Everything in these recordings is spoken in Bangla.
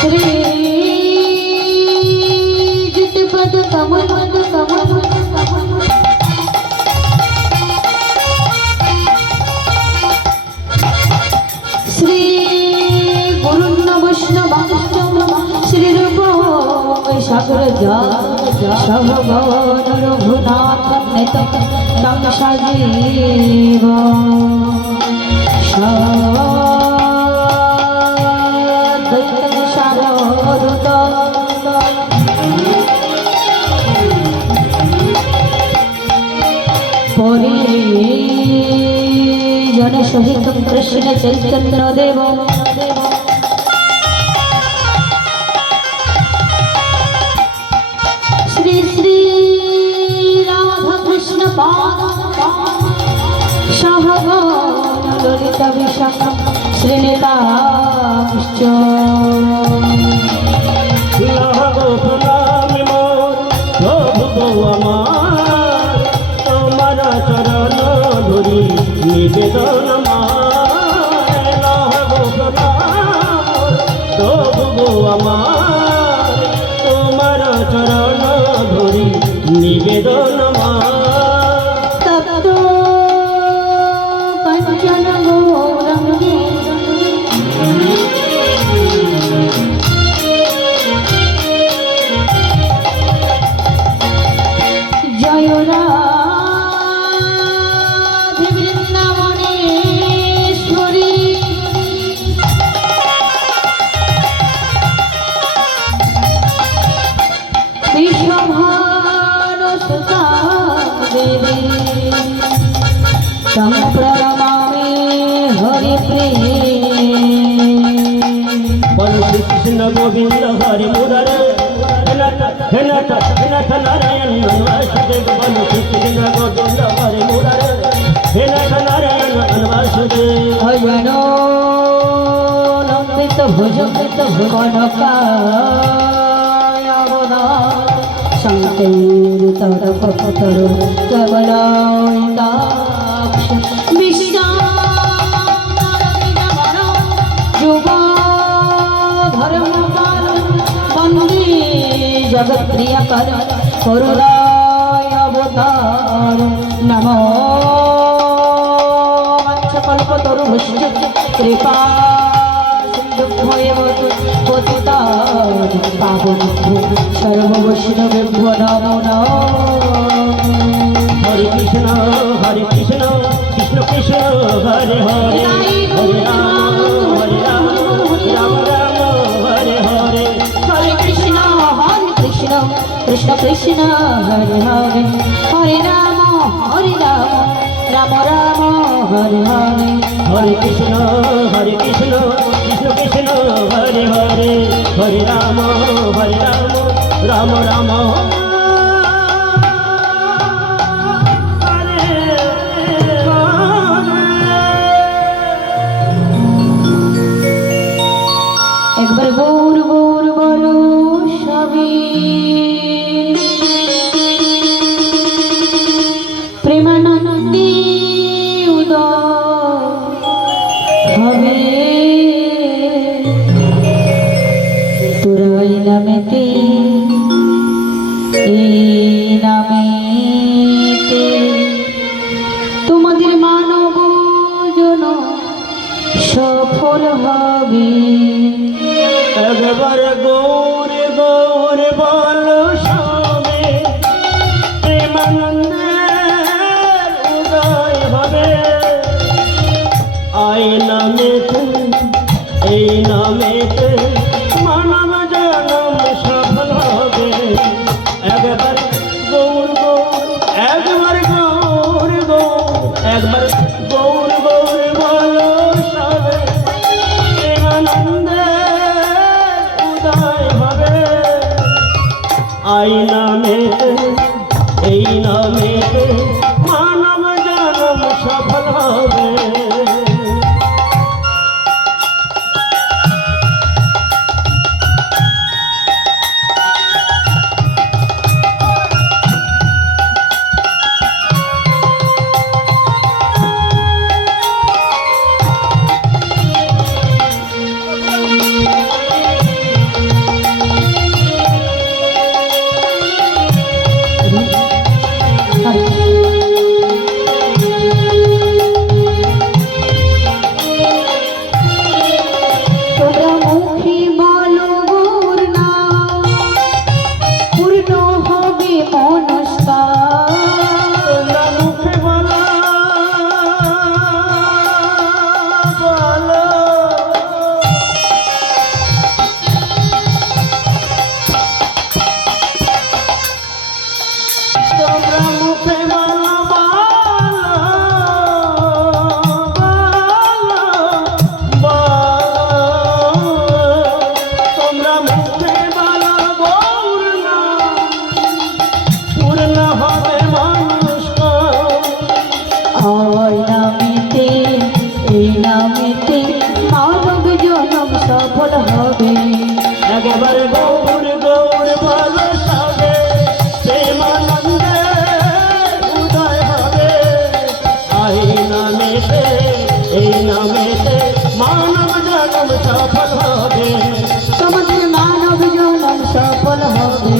श्री जितपद कमल श्री गुरुन् वैष्णव श्री रूप सागर सहगण रघुनाथ तम सजीव जन सहित कृष्ण चैतन्य देव श्री श्री राधा कृष्ण पाद सहगण ललिता विशाखा श्रीनिता निवेदन তোমার চরণ ধরি নিবেদন তপ্ত কাঞ্চন গৌরঙ্গে জয় রাধে বৃন্দাবনেশ্বরী विश्वभानुसुता देवी तं प्रणमामि हरिप्रिये बोलो कृष्ण गोविंद हरि मुरारे हे नाथ नारायण वासुदेव बोलो कृष्ण गोविंद हरि मुरारे हे नाथ नारायण वासुदेव भजनो लंबित भुजंगित कनका संकीर्तनपतर कमलायताक्ष विश्वाधर्मपाल वन्दे जगत्प्रियकर करुणाय अवतार नमो वंशकल्पतरुभ्यश्च कृपा सर्ववैष्णवेभ्यो नमो नमः हरे कृष्ण कृष्ण कृष्ण हरे हरे हरे राम राम राम हरे हरे हरे कृष्ण कृष्ण कृष्ण हरे हरे हरे राम राम राम हरे हरे हरे कृष्ण कृष्ण कृष्ण हरे हरे हरे राम राम राम एक बार गौर गौर बोलो सभी प्रेमानंदी उदय हवे तुराई नामेते এই নামেতে তোমাদের মানব জন সফল হবে একবার গৌর গৌর বলো সবে প্রেমানন্দের উদয় হবে আই নামেতে এই নামেতে মানব জনম সফল হবে একবার গৌর গৌর একবার গৌর গৌর একবার গৌর গৌর বলো সবে প্রেমানন্দের উদয় হবে আই নামেতে এই নামেতে মানব জনম সফল হবে সফল হবে। একবার গৌর গৌর বলো সবে, প্রেমানন্দে উদয় হবে। এই নামেতে মানব জন্ম সফল হবে। তোমাদের মানব জনম সফল হবে।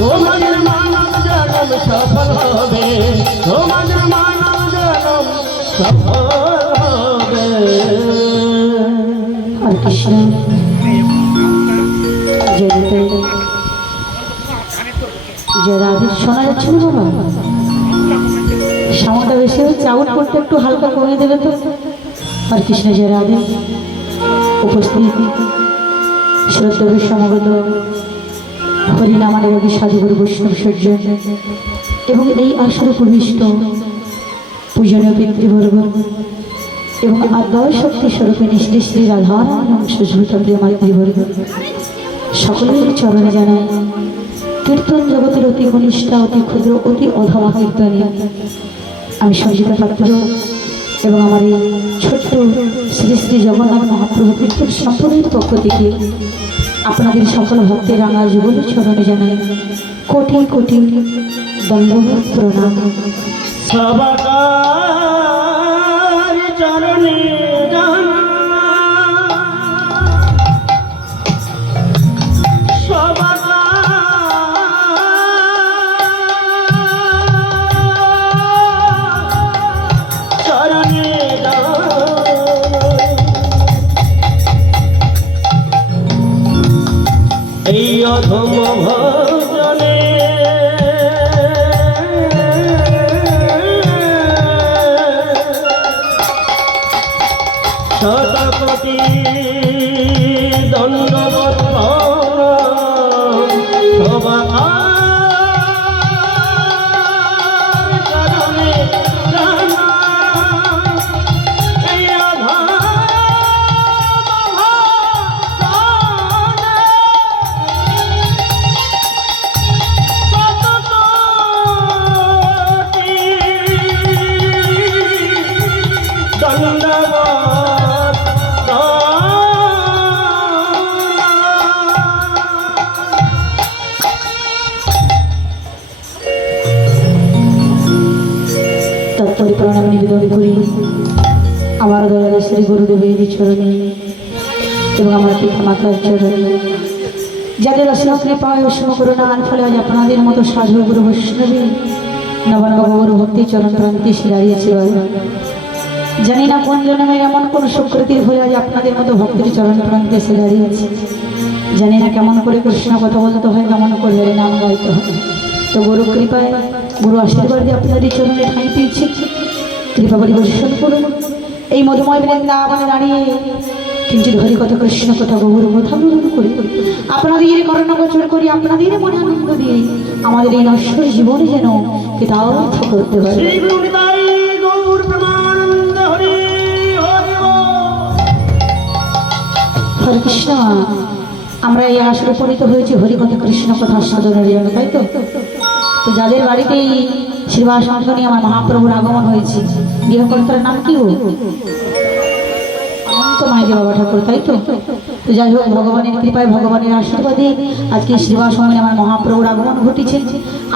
তোমাদের মানব জন্ম সফল হবে। তোমাদের মানব জন্ম সফল হবে। হরে কৃষ্ণ। জয় রাধে। শোনা যাচ্ছে না বাবা? সাউন্ডটা বেশি হচ্ছে, আউট করতে একটু হালকা কমিয়ে দেবে তো। হরে কৃষ্ণ। জয় রাধে। উপস্থিত শ্রদ্ধেয় সমবেত হরিনামানুরাগী সাধুগুরু বৈষ্ণব সজ্জন এবং এই আসরে প্রবিষ্ট পূজনীয় পিতৃবর্গ এবং আদ্যয় শক্তি স্বরূপে নিষ্ঠে শ্রী রাধারাম সুস্মিত প্রিয় মাতৃবর্গ, সকলের চরণে জানায় কীর্তন জগতের অতি কনিষ্ঠা, অতি ক্ষুদ্র, অতি অধমা কীর্তনে আমি সঞ্জিতা পাত্র এবং আমার এই ছোট্ট শ্রী শ্রী জগন্নাথ মহাপ্রভু কীর্তন সম্প্রদায়ের পক্ষ থেকে আপনাদের সকল ভক্তের রাঙা জীবনের চরণে জানাই কোটি কোটি দণ্ডবোধ প্রণাম। সবাকার চরণে এই অধম ভজনে শতকোটি দণ্ডবৎ প্রণাম নিবেদন করি আমার দয়াল শ্রী গুরুদেবের চরণে এবং আমার পিতা মাতার চরণে, যাদের অসীম কৃপায় অসীম করুণার ফলে আজ আপনাদের মতো সাধু গুরু বৈষ্ণবী নবানব গৌর ভক্তি চরণ প্রান্তি এসে দাঁড়িয়েছে। জানি না কোন জন্মের এমন কোন সুকৃতির হয়ে আজ আপনাদের মতো ভক্তির চরণ প্রান্তি এসে দাঁড়িয়েছে। জানি না কেমন করে কৃষ্ণ কথা বলতে হয়, কেমন করে হরি নাম গাইতে হয়। তো গুরু কৃপায়, গুরু আশীর্বাদে আপনাদের চরণে ঠাঁই পেয়েছি। কৃপা পরিবেশন করুন। এই মধুময় বৃন্দাবনে দাঁড়িয়ে কিঞ্চিত হরি কথা, কৃষ্ণ কথা, গৌর কথা বলুন করি আপনাদের করুণা গোচর করি, আপনাদের মনে আনন্দ দিয়ে আমাদের এই নশ্বর জীবনে যেন কৃতার্থ করতে পারে। হরে কৃষ্ণ। আমরা এই আসরে উপনীত হয়েছি হরি কথা, কৃষ্ণ কথা সাধনের জন্য, তাই তো? তো যাদের বাড়িতেই শ্রীবাস অন্তনী আমার মহাপ্রভুর আগমন হয়েছে, গৃহকর্তার নাম কি হোক? অনন্ত মাইদেব বাবা ঠাকুর, তাই তো? তো যাই হোক, ভগবানের কৃপায়, ভগবানের আশীর্বাদে আজকে শ্রীবাস অন্তনী আমার মহাপ্রভুর আগমন ঘটেছে।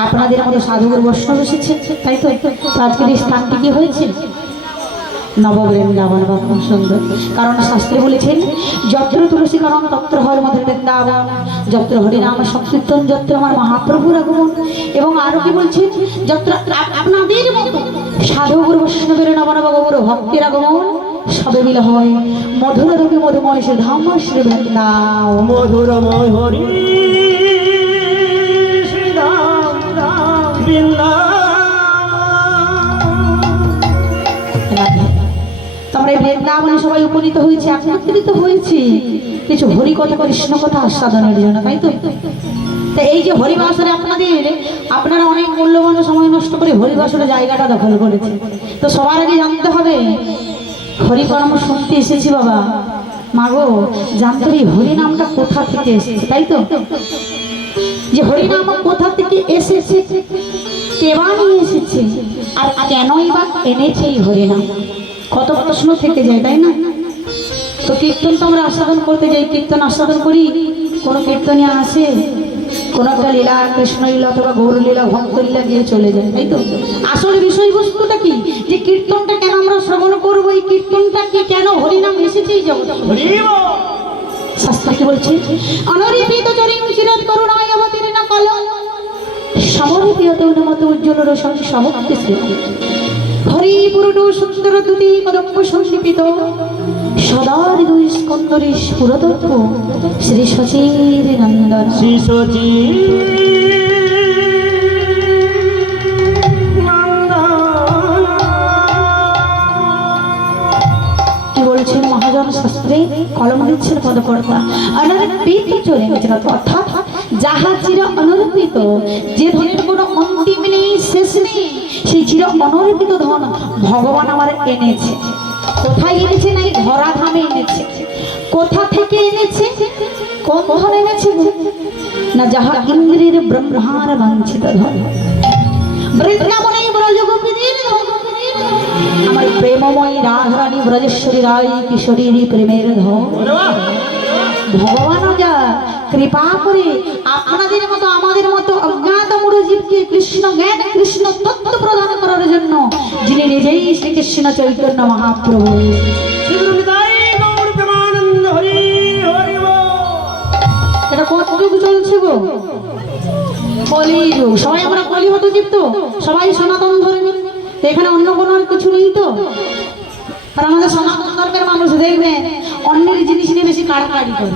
আপনাদের মতো সাধুগুরু বৈষ্ণব এসেছে, তাই তো? তো আজকের এই স্থানটি কি হয়েছে? নববৃন্দাবন। বা খুব সুন্দর, কারণ শাস্ত্রে বলেছেন যত্র তুলসী কারণ তত্র হয় মধুর বৃন্দাবন, যত্র হরিনাম সংকীর্তন, যত্র আমার মহাপ্রভুর আগমন। এবং আরো কি বলছেন? যত্র আপনাদের মতো সাধু গুরু বৈষ্ণবের নবনব গৌর ভক্তের আগমন, সবে মিল হয় মধুর রূপে মধুময় শ্রী ধাম শ্রী বৃন্দাবন। মধুরময় হরি শ্রী ধাম বৃন্দাবন। তোমরা এই বৃন্দাবনে সবাই উপনীত হয়েছে, একত্রিত হয়েছি কিছু হরি কথা, কৃষ্ণ কথা আস্বাদনের জন্য, তাই তো? তো এই যে হরিবাসরে আপনারা অনেক মূল্যবান সময় নষ্ট করে হরিবাসরে জায়গাটা দখল করেছে। তো সবার আগে জানতে হবে হরিকর্ম শুনতে এসেছি বাবা, মাগো জানতে হবে হরি নামটা কোথা থেকে এসেছে, তাই তো? যে হরিনাম কোথা থেকে এসেছে, কে বা নিয়ে এসেছে, আর কেনই বা এনেছে এই হরিনাম, কত প্রশ্ন থেকে যায়, তাই না? তো কীর্তন তো আমরা আস্বাদন করতে যাই, কীর্তন আস্বাদন করি, কোনো কীর্তনে আসে কোনো একটা লীলা, কৃষ্ণ লীলা অথবা গৌর লীলা, ভক্ত লীলা দিয়ে চলে যায়, তাই তো? আসলে বিষয়বস্তুটা কি, যে কীর্তনটা কেন আমরা শ্রবণ করবো, এই কীর্তনটা কি, কেন হরিনাম এসেছে এই জগতে? শাস্ত্র কি বলছে? অনরিপিত চরিং চিরত করুণায় অবতীর্ণ কল সমরিপিত উন্মত উজ্জ্বল রোশন সমক্তি শ্রী হরি পুরুষ সুন্দর দুটি কদম্ব সন্দীপিত সদা হৃদয় স্কন্দরী স্ফুরতত্ব শ্রী সচির নন্দন শ্রী সচি কি বলছেন মহাজন শাস্ত্রে? কলম দিচ্ছেন পদকর্তা, অনর্পিত চলে গেছে, অর্থাৎ যাহা চির অনর্পিত, যে ধনের কোনো অন্তিম নেই, শেষ নেই, সেই চির অনর্পিত ধন ভগবান আমার এনেছে। কোথায় এনেছে? নাই ধরা ধামে এনেছে। কোথা থেকে এনেছে? কোন ধন এনেছে? না যাহা ইন্দ্রের ব্রহ্মার বাঞ্ছিত ধন, বৃন্দাবনে ব্রজগোপীদের ধন, আমার প্রেমময়ী রাধারানী ব্রজেশ্বরী রায় কিশোরীর প্রেমের ধন। ভগবান যা কৃপা করে আপনাদের মতো আমাদের মতো অজ্ঞাত মূঢ়জীবকে কৃষ্ণ জ্ঞান, কৃষ্ণ তত্ত্ব প্রদান করার জন্য যিনি নিজেই শ্রীকৃষ্ণ চৈতন্য মহাপ্রভু। এটা কত যুগ চলছে গো? কলিযুগ। সবাই আমরা কলিহত জীব তো, সবাই সনাতন ধর্মী, এখানে অন্য কোনো আর কিছু নেই তো। আর আমাদের সনাতন ধর্মের মানুষ দেখবেন অন্যের জিনিস নিয়ে বেশি কাড়াকাড়ি করে,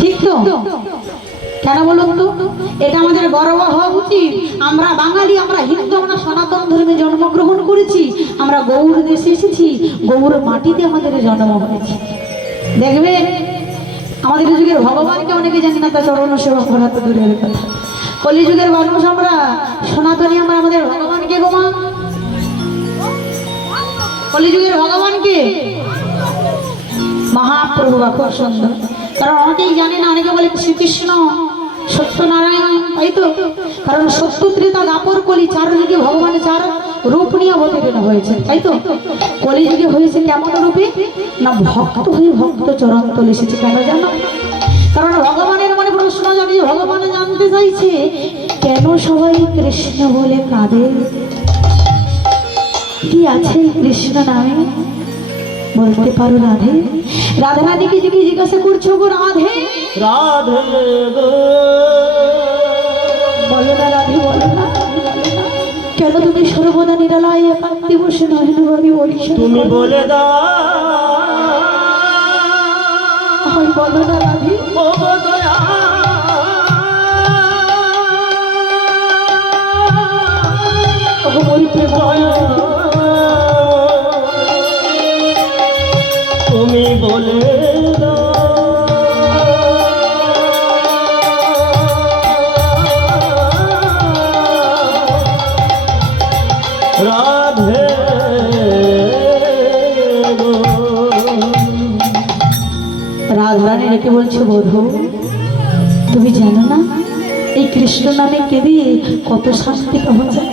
ঠিক তো? কেন বলুন তো? এটা আমাদের গর্ব হওয়া উচিত। আমরা বাঙালি, আমরা হিন্দু, আমরা সনাতন ধর্মে জন্মগ্রহণ করেছি, আমরা গৌর দেশে এসেছি, গৌর মাটিতে আমাদের জন্ম হয়েছে। দেখবেন আমাদের যুগের ভগবানকে অনেকে জানি না, তার চরণ সেবা করা তো দূরের কথা। কলিযুগের মানুষ আমরা, সনাতনী আমরা আমাদের ভগবানকে গোমা, কলিযুগের ভগবানকে মহাপ্রভু। খুব সুন্দর, কারণ অনেকেই জানে না, অনেকে বলে শ্রীকৃষ্ণ সত্যনারায়ণ, তাই তো? কারণ সত্য ত্রেতা দাপর কলি চারদিকে ভগবানের চার রূপ নিয়ে অবতীর্ণ হয়েছে, তাই তো? কলিযুগে হয়েছে কেমন রূপে? না ভক্ত হয়ে ভক্ত চরণ তলে এসেছে। কেন জানো? কারণ ভগবানের মনে প্রশ্ন জানি, ভগবান জানতে চাইছে কেন সবাই কৃষ্ণ বলে কাঁদে, কি আছে কৃষ্ণ নামে? বলতে পারো রাধে? রাধা রানীকে যদি জিজ্ঞাসা করছো গো রাধে, রাধে বলো না রাধে, বলো না, কেন তুমি সর্বদা নিরালয় একান্তে বসে নহেন ভাবি বলিস? তুমি বলে দাও, বলো না রাধে। ও দয়া তুমি বলে দাও, রাধে রাধারানী রেখে বলছো বধূ, তুমি জানো না এই কৃষ্ণ নামে কেঁদে কত শান্তি পাওয়া যায়?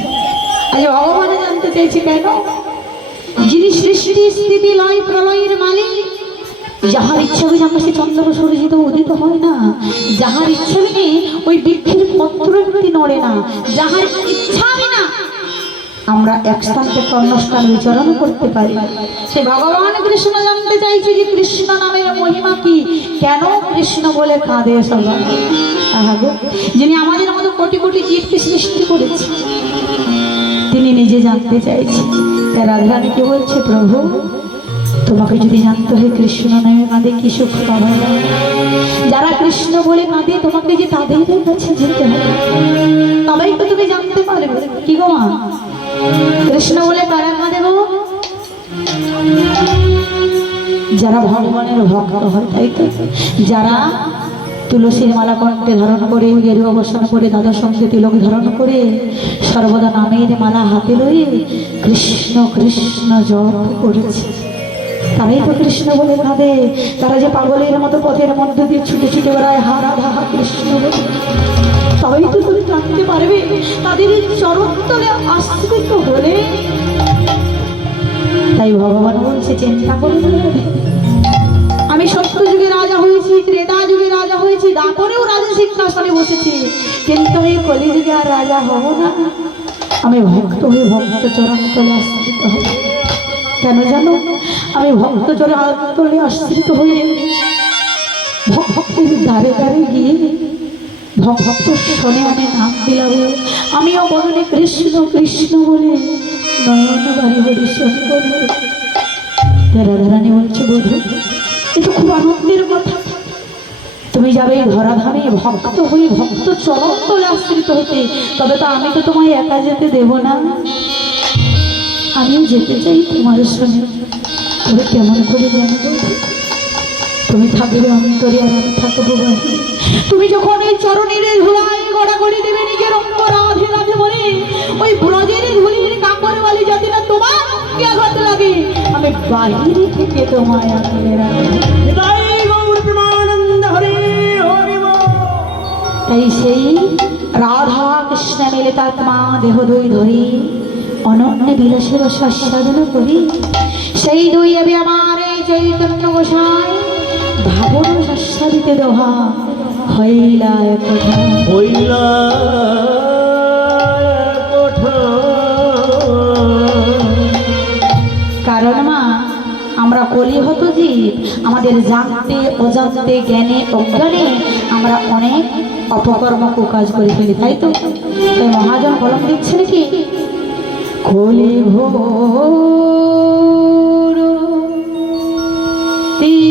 আজ ভগবান জানতে চাইছে কেন? যিনি সৃষ্টি স্থিতি লয় প্রলয়ের মালিক, যাহার ইচ্ছা বিনে আকাশে চন্দ্র সূর্য উদিত হয় না, যাহার ইচ্ছা বিনে ওই বৃক্ষের পত্র একটি নড়ে না, যাহার ইচ্ছা বিনা আমরা এক স্থান থেকে অন্য স্থান বিচরণ করতে পারি, সে ভগবান কৃষ্ণ জানতে চাইছে যে কৃষ্ণ নামের মহিমা কি, কেন কৃষ্ণ বলে কাঁদে সবাই। যিনি আমাদের মতো কোটি কোটি জীবকে সৃষ্টি করেছে, তিনি নিজে জানতে চাইছে। তাই রাধারানীকে বলছে, প্রভু তোমাকে যদি জানতে হয় কৃষ্ণ নামে কাঁদে কি সুখ পাওয়া যায়, যারা কৃষ্ণ বলে কাঁদে তোমাকে যে তাদের কাছে যেতে হবে, তবেই তো তুমি জানতে পারবে। কি গো মা, কৃষ্ণ বলে কারা কাঁদে গো? যারা ভগবানের ভক্ত হয়, তাই তো? যারা তুলসীর মালা কণ্ঠে ধারণ করে, গেরুয়া বসন করে, দাদা সঙ্গে তিলক ধারণ করে, সর্বদা নামের মালা হাতে লয়ে কৃষ্ণ কৃষ্ণ জপ করেছে, তারাই তো কৃষ্ণ বলে কাঁদে। তারা যে পাগলের মতো পথের মধ্যে দিয়ে ছুটে ছুটে বেড়ায় হা রাধা হা কৃষ্ণ বলে, তবেই তো তুমি জানতে পারবে তাদের চরণ তলে আশ্রিত হলে। তাই ভগবান বলছে চিন্তা করবে সিংহাসনে বসেছি, কিন্তু এই কলিযুগে আর রাজা হব না। আমি ভক্ত হয়ে ভক্ত চরণ তলে আশ্রিত হব। কেন জানো? আমি ভক্ত চরণ তলে আশ্রিত হয়ে ভক্তের দ্বারে দ্বারে গিয়ে ভক্ত শোনে আমি নাম দিলাবো। আমিও বদলে কৃষ্ণ কৃষ্ণ বলে নয়ন বাড়ি বাড়ি শোন করবো। রাধারানী বলছে, বধূ এ তো খুব আনন্দের কথা। তুমি যাবে ধরাধামে ভক্ত হয়ে ভক্ত চরণ তলে আশ্রিত হতে, তবে তো আমি তো তোমায় একা যেতে দেব না। আমিও যেতে চাই তোমার সঙ্গে। তবে কেমন করে জানবো? তুমি থাকবে অন্তরে আর আমি থাকবো বাহিরে। তুমি যখন এই চরণের ধুলায় গড়াগড়ি দেবে নিজের অঙ্গ রাধে রাধে বলে, ওই ব্রজের ধুলির কাপড় বালি যাতে না তোমার কি আঘাত লাগে, আমি বাহিরে থেকে তোমায় আঁকলে রাখবো। তাই সেই রাধা কৃষ্ণ মিলে তাত্মা দেহ দুই ধরি অনন্য বিলাসের স্বাদন করি। সেই দুই আমি আমার এই চৈতন্য গোসাই ভাবন স্বাদিতে দোহা হইলা কথা হইলা কথা। কারণ মা আমরা কলিহত জীব, আমাদের জানতে অজান্তে জ্ঞানে অজ্ঞানে আমরা অনেক অপকর্ম কুকাজ করে ফেলি, তাই তো? তাই মহাজন কলম দিচ্ছে নাকি, কলি ঘোর তিমিরে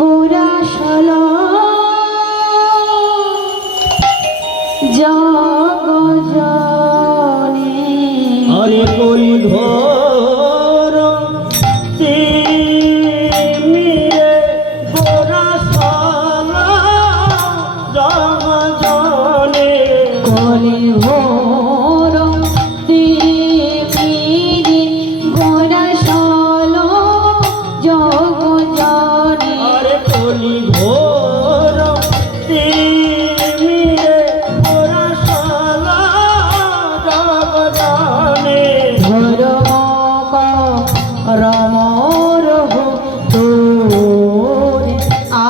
গোরাশল জগজনে। আরে কই ঘোর তিমিরে গোরাশালা জগজনে। কলি ঘোর তিমিরে গোরাশল জগজনে। আরে কলি ঘোর তিমিরে গোরাশালা জগজনে। রমর তোর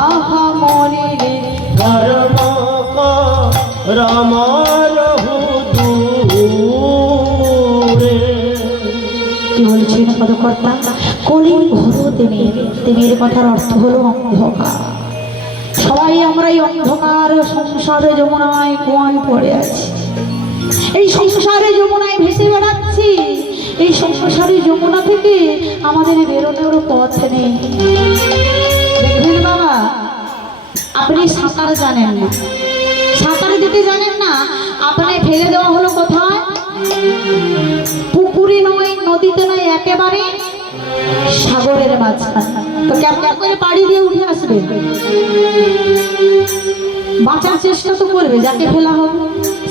আহা মনে রে ধর্ম রমর হুদুরে। কি বলছেন পদকর্তা? কলির ঘোর তেমের, তেমের কথার অর্থ হলো অন্ধকার। সবাই আমরা এই অন্ধকার সংসারে যমুনায় কুয়ায় পড়ে আছি, এই সংসারে যমুনায় ভেসে বেড়াচ্ছি। এই সংসারে যমুনা থেকে আমাদের বেরোনোর পথ নেই। দেখবেন বাবা, আপনি সাঁতার জানেন না, সাঁতার দিতে জানেন না, আপনাকে ফেলে দেওয়া হলো কোথায়? পুকুরে নয়, নদীতে নয়, একেবারে সাগরের মাঝখানে। তো কেমন করে পাড়ি দিয়ে উঠে আসবে? বাঁচার চেষ্টা তো করবে যাকে ফেলা হবে,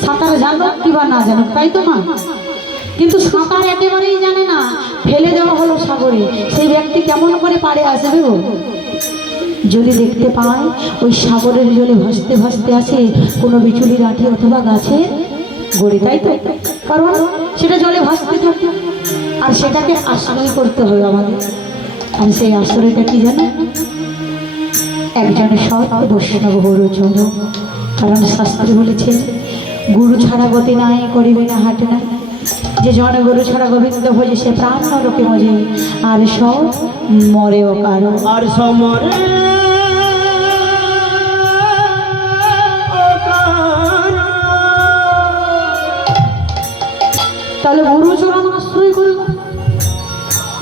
সাঁতার জানো কিবা না জানো, তাই তো না? কিন্তু সাঁতার একেবারেই জানে না, ফেলে দেওয়া হলো সাগরে, সেই ব্যক্তি কেমন করে পাড়ে আসবে গো? যদি দেখতে পায় ওই সাগরের জলে ভাসতে ভাসতে আসে কোনো বিচুলির আঠি অথবা গাছের গড়ি, তাই তো? কারণ সেটা জলে ভাসতে থাকে, আর সেটাকে আশ্রয় করতে হবে আমাদের। আর সেই আশ্রয়টা কি জানো? একজন সৎ বৈষ্ণব গুরুজন। কারণ শাস্ত্রে বলেছে, গুরু ছাড়া গতি নাই, করিবে না হাট নাই। যে জন গুরু ছাড়া গোবিন্দ ভোজে সে প্রাণ নরকে মজে, আর সব মরেও কারো। আর সমরে তাহলে গুরুচরণ আশ্রয় করলাম,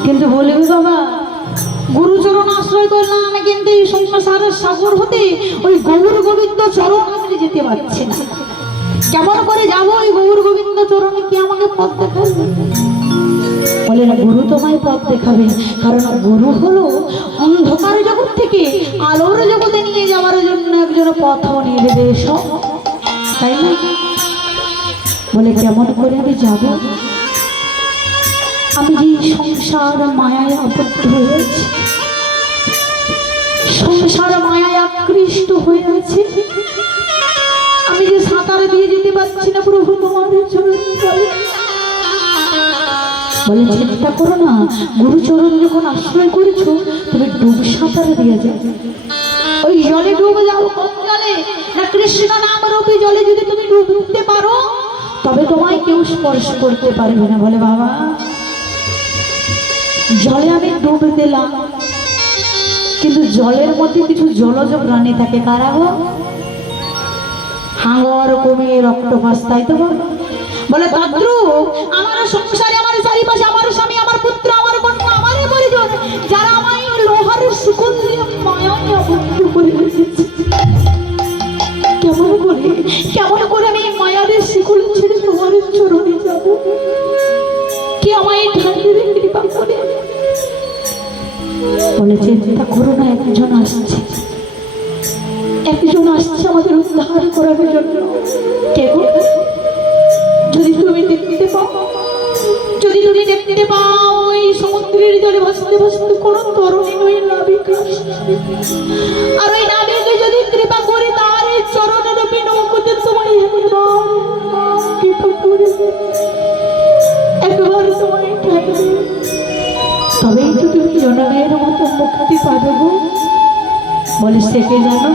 কিন্তু বলবি বাবা গুরুচরণ আশ্রয় করলাম, কিন্তু এই সংসারের সাগর হতে ওই গৌর গোবিন্দ চরণ আমি যেতে পারছি না। কেমন করে যাবো ওই গৌর গোবিন্দ চরণে? কি আমাকে পথ দেখাবে? বলে না, গুরু তোমায় পথ দেখাবে। কারণ গুরু হলো অন্ধকার জগৎ থেকে আলোর জগতে নিয়ে যাওয়ার জন্য একজন পথ নির্দেশক, তাই না? বলে কেমন করে আমি যাব? আমি যে সংসার মায়ায় আবদ্ধ হয়েছি, সংসার মায়ায় আকৃষ্ট হয়ে আছে, আমি যে সাঁতার দিয়ে যেতে পারছি না প্রভু তোমার চরণ তলে। বলে চিন্তা করো না, গুরুচরণ যখন আশ্রয় করেছো তুমি ডুব সাঁতারে দিয়ে যাও, ওই জলে ডুবে যাও। কোন জলে? না কৃষ্ণ নাম রূপী জলে যদি তুমি ডুবতে পারো তবে তোমায় কেউ স্পর্শ করতে পারবে না। বলে বাবা জলে আমি ডুব দিলাম, কিন্তু জলের মধ্যে কিছু জলজ প্রাণী থাকে, কারা গো? হাঙর, কুমির, অক্টোপাস, তাই তো? বলে দাদ্রু আমার সংসারে, আমার চারিপাশে, আমার স্বামী, আমার পুত্র, আমার কন্যা, আমার পরিজন, যারা আমায় লোহার শিকল দিয়ে মায়ায় আবদ্ধ করে রেখেছে, কেমন করে আমি মায়ার শিকল ছেড়ে তোমার চরণে যাব? কি আমায় ঢাকিয়ে কৃপা করে? বলে চিন্তা করো না, একজন আসছে আমাদের উদ্ধার করার জন্য। কে গো? যদি তুমি দেখতে পাও, যদি তুমি দেখতে পাও ওই সমুদ্রের জলে ভাসতে ভাসতে কোন তরুণী ওই নাবিক, আর ওই নাবিকে যদি কৃপা করে তার এই চরণের নৌকোতে তোমায় কৃপা করে একবার তোমায় ঠাইবে, তবেই তো তুমি জনমের মতো মুক্তি পাবে গো। বলে সে কে জানো?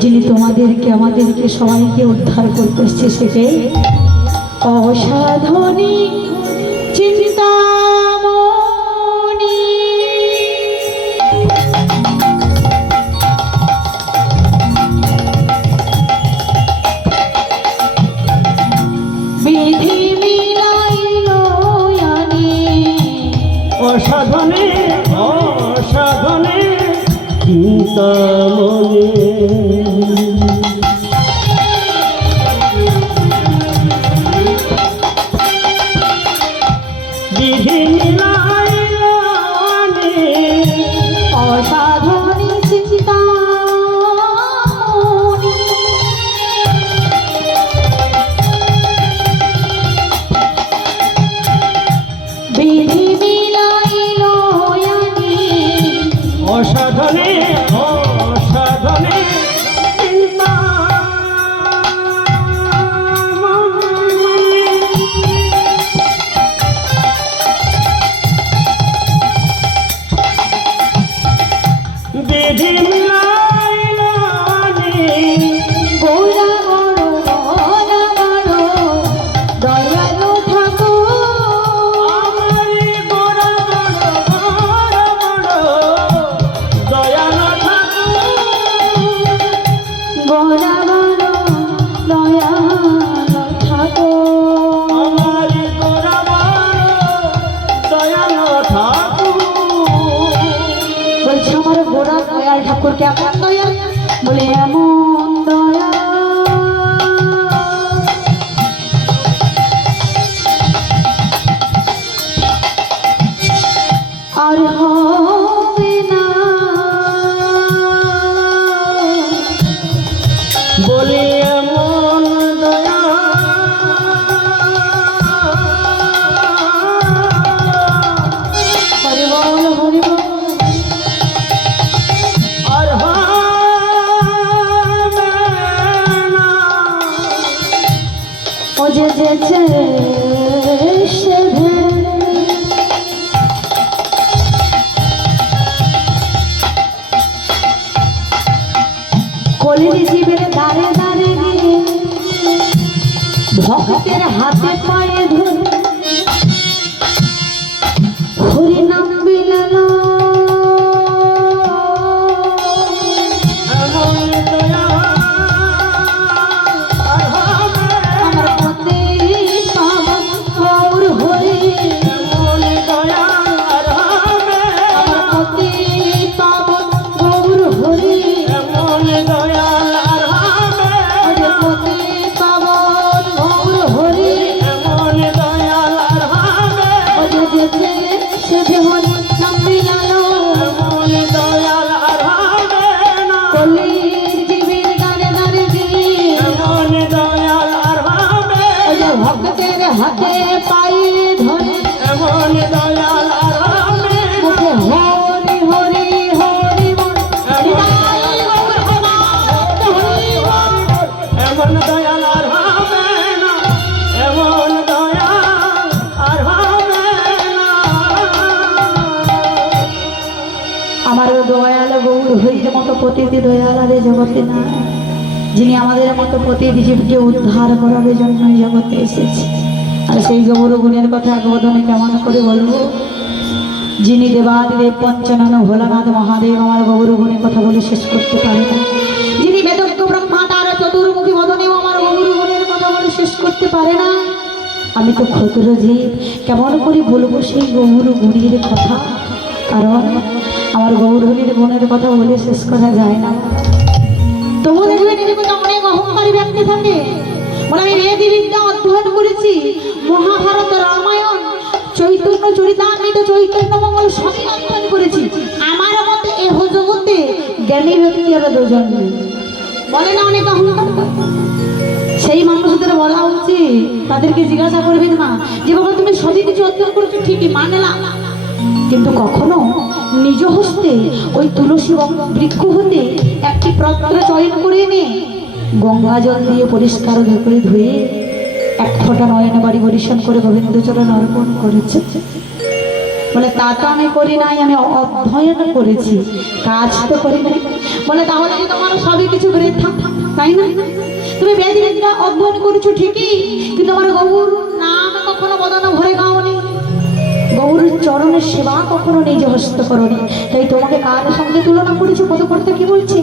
যিনি তোমাদেরকে, আমাদেরকে সবাইকে উদ্ধার করতে এসছে, সেকে অসাধনী চিন্তামণি। বিধি মিলাইল আনি অসাধনে অসাধনে চিন্তামণি, বিধি মিলাইল আনি অসাধনী চিন্তামণি। বিধি মিলাইল আনি অসাধনে অসাধনে বিধি মিলাইল আনি গোরা বড় গোরা বড় দয়ালু ঠাকুর, আমারি গোরা বড় গোরা বড় দয়ালু ঠাকুর, গোরা বড় দয়ালু ঠাকুর। আমারি গোরা বড় দয়ালু ঠাকুর। বলছে আমার গোরা দয়াল ঠাকুর কেমন দয়াল? বলে এমন দয়া আর হবে না। বলি এমন দয়া হরি বল হরি বল। আর হবে না। ও যে যেছে সে কলির জীবের দাঁড়ে দাঁড়ে গিয়ে ভক্তের হাতে পায়ে ধরে হরি নাম বিলালো। এমন দয়া আর হবে আমার পতি পাবন গৌর হরি, এমন দয়া আর হবে আমার পতি পাবন গৌর হরি, এমন দয়া আর হবে আমার পতি পাবন গৌর হরি। এমন দয়া আর হবে যেতে সে হরি নাম বিলালো। এমন দয়া আর হবে না। কলির জীবের দাঁড়ে দাঁড়ে গিয়ে এমন দয়া আর হবে ভক্তের হাতে পায়ে ধরে এমন দয়া আর হবে মুখে হরি হরি হরি বল, হৃদয় গৌর ভগবান হরি বল। এমন দয়া আর হবে না। এমন দয়া আর হবে আমার দয়াল গৌর হরির মতো প্রতিটি দয়াল আর এই জগতে না, যিনি আমাদের মতো প্রতিটি জীবকে উদ্ধার করার জন্য এই জগতে এসেছে। আর সেই গৌর গুণের কথা একবদনে কেমন করে বলবো, যিনি দেবাদিদেব পঞ্চানন ভোলানাথ মহাদেব আমার গৌর গুণের কথা বলে শেষ করতে পারে না, যিনি বেদজ্ঞ ব্রহ্মা তার চতুর্মুখী বদনেও আমার গৌর গুণের কথা বলে শেষ করতে পারে না। আমি তো ক্ষুদ্র জীব, কেমন করে বলবো সেই গৌর গুণের কথা, কারণ আমার গৌর গুণের কথা বলে শেষ করা যায় না। তবু দেখবেন এরকম অনেক অহংকারী ব্যক্তি থাকে, বলে আমি বেদী বিদ্যা অধ্যয়ন করেছি, মহাভারত রামায়ণ চৈতন্য চরিতামৃত চৈতন্য মঙ্গল সবই অধ্যয়ন করেছি, আমার মতে এহ জগতে জ্ঞানী ব্যক্তি আরো দুজন নেই। বলে না অনেক অহংকার। সেই মানুষদের বলা উচিত, তাদেরকে জিজ্ঞাসা করবেন না যে বাবা তুমি সবই কিছু অধ্যয়ন করেছো ঠিকই মানলাম, কিন্তু কখনো নিজ হস্তে ওই তুলসী বৃক্ষ হতে একটি পত্র চয়ন করে এনে গঙ্গা জল দিয়ে পরিষ্কার করে ধুয়ে এক ফোঁটা নয়নে বাড়ি পরিশন করে গোবিন্দচরণ অর্পণ করেছে। বলে তা তো আমি করি নাই, আমি অধ্যয়ন করেছি, কাজ তো করি নাই। বলে তাহলে কি তোমার সবই কিছু বৃথা, তাই না? তুমি বেদ বিদ্যা অধ্যয়ন করেছো ঠিকই, কিন্তু আমার গৌর নাম কখনো বদনা ভরে গাওনি, গৌর চরণের সেবা কখনো নিজ হস্ত করনি, তাই তোমাকে কার সঙ্গে তুলনা করেছি? কত করতে কি বলছি,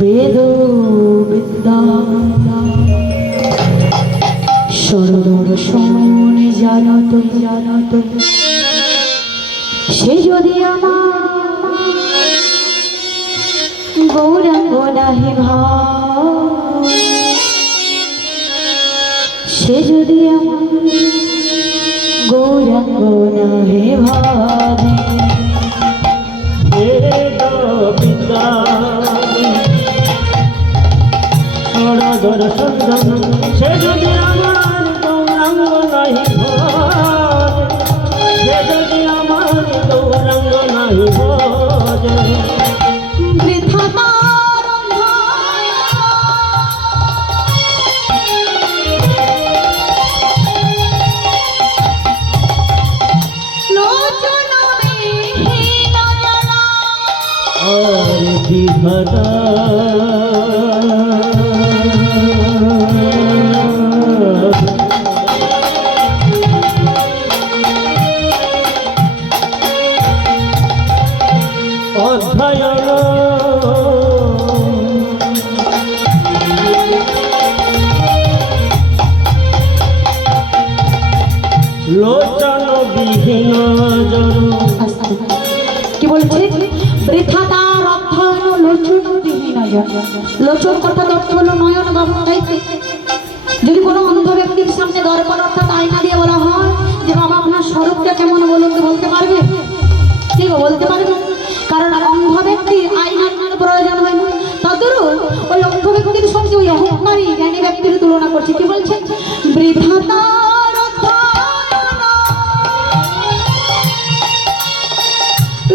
বেদ বিদ্যা সরদর্শন জানত জানত, সে যদি আমার গৌরাঙ্গ নাহি ভাব, সে যদি আমার গৌরাঙ্গ নাহি ভাবে, বেদ বিদ্যা সরদর্শন জানত, সে যদি আমার গৌরাঙ্গ নাহি ভজে, সে যদি আমার গৌরাঙ্গ নাহি ভজে, বৃথা তার অধ্যয়ন, লোচনবিহীন জনা, আর বিধাতা অধ্যয়ন লোচন বিহীন জন। কি বলছে? বৃথা তার অধ্যয়ন লোচন বিহীন জন। লোচন কথা অর্থ হলো নয়ন বাবু, তাই তো? যদি কোনো অন্ধ ব্যক্তির সামনে দর্পণ অর্থাৎ আয়না দিয়ে বলা হয় যে বাবা আপনার স্বরূপটা কেমন বলুন, তো বলতে পারবে? ঠিক বলতে পারবে, কারণ অন্ধ ব্যক্তির আয়নার কোনো প্রয়োজন হয় না। তদরূপ ওই অন্ধ ব্যক্তির সঙ্গে ওই অহংকারী জ্ঞানী ব্যক্তির তুলনা করছে। কি বলছেন? বৃথা তার অধ্যয়ন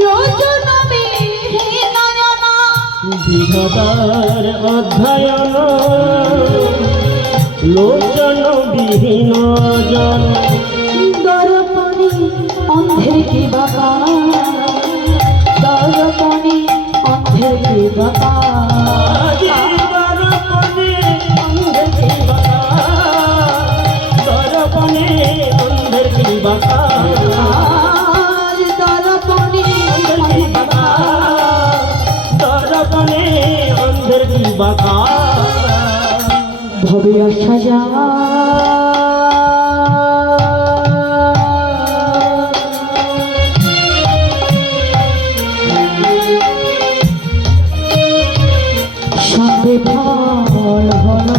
লোচন বিহীন জনা, বিধাতার অধ্যয়ন লোচন বিহীন জন। দর্পণে অন্ধের কি বাবা, দর্পণে অন্ধের কি বাবা, দর্পণে অন্ধের কি বাঁকা, দর্পণে অন্ধের কি বাঁকা, দর্পণে অন্ধের কি বাঁকা, দর্পণে অন্ধের কি বাঁকা। ভবে আসা যাওয়া সবে ফল হল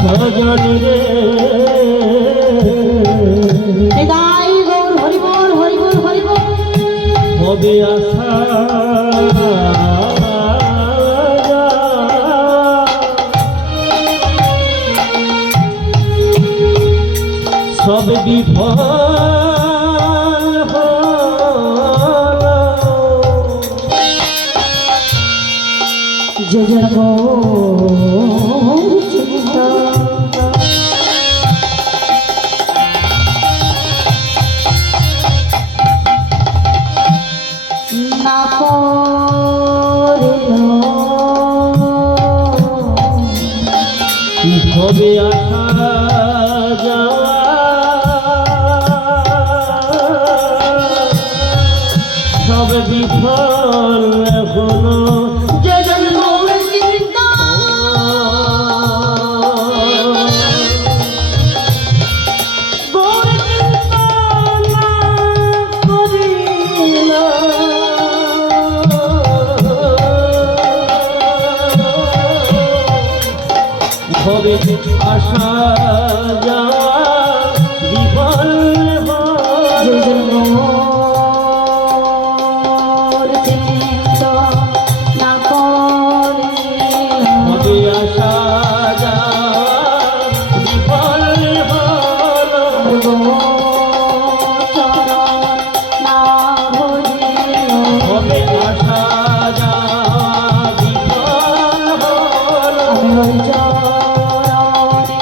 সজন রে নিতাই গৌর হরিবল হরিবল হরিবল। হবে আশা সব বিফল হল, যে যেন চিন্তা হবে আসা যাওয়া সব বিফল এখনো যে জন্ম হবে আসা যাওয়া বিফল যে জন্য চিন্তা না করিলাম। হবে আসা যাওয়া বিফল হলো চরণ না ভজিল। হবে আসা যাওয়া বিফল হলো আমি ওই চরণে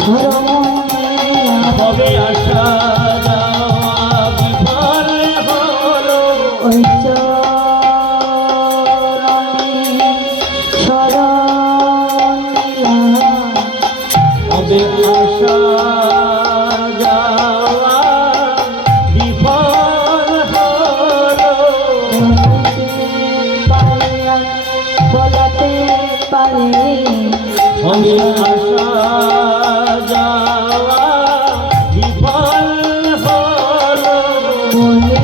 শরণ নিলাম। হবে আসা যাওয়া বিফল হলো ওই চরণে শরণ নিলাম। হবে আসা যাওয়া বিফল হলো বলাতে পারে হবে আসা যাওয়া বিফল হলো বলতে